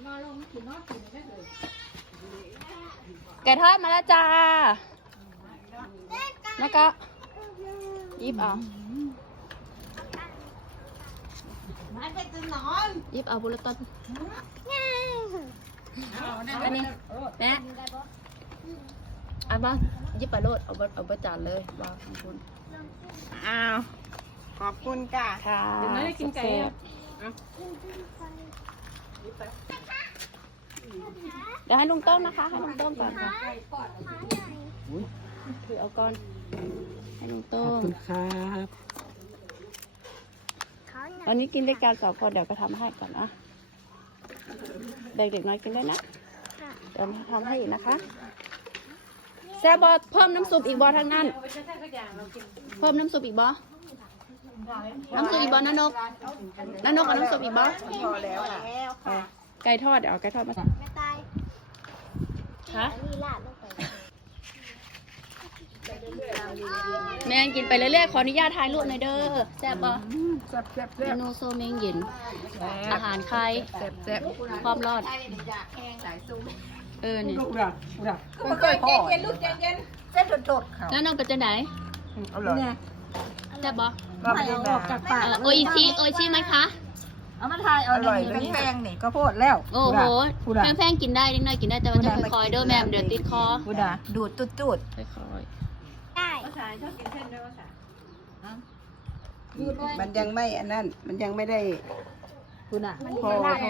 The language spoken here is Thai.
ไก่ทอดมาแล้วจ้าแล้วก็ยิบเอายิบเอาบุรุษต้นอันนี้แม่เอาบ้างยิบไปโลดเอาไปจานเลยบ้างของคุณอ้าวขอบคุณค่ะค่ะเดี๋ยวไม่ได้กินไก่เดี๋ยวให้ลุงต้มนะคะให้ลุงต้มก่อนค่ะคือเอาก่อนให้ลุงต้มขอบคุณครับวันนี้กินด้วยกัน2 คนเดี๋ยวก็ทำให้ก่อนนะเด็กๆน้อยกินได้นะเดี๋ยวทำให้อีกนะคะแซ่บบอเพิ่มน้ำซุปอีกบอทั้งนั้นเพิ่มน้ำซุปอีกบอน้ำซุปอีกบอน้านกเอาน้ำซุปอีกบอพอแล้วค่ะไก่ทอดเดี๋ยวเอาไก่ทอดมาไม่ตายฮะนี่ลาดลงไปแม่งกินไปเรื่อยๆขออนุญาตถ่ายรูปหน่อยเด้อแซ่บปะแซ่บแซ่บเมนูโซเมงเย็นอาหารไทยแซ่บแซ่บความรอดนี่ลูกด่าลูกด่ามันก็พอเย็นลูกเย็นเส้นสดๆค่ะแล้วน้องเป็นจะไหนอร่อยแซ่บปะไม่เอาออกจากปากโออิชิไหมคะเอามาทายเอาอร่อยเลยแป้งนี่ก็โพดแล้วโอ้โหแพงๆกินได้นิดหน่อยกินได้แต่ว่าจะค่อยๆเด้อแม่เดี๋ยวติดคอกูด่าดูดจุดค่อยได้มันยังไม่อันนั้นมันยังไม่ได้มันพอ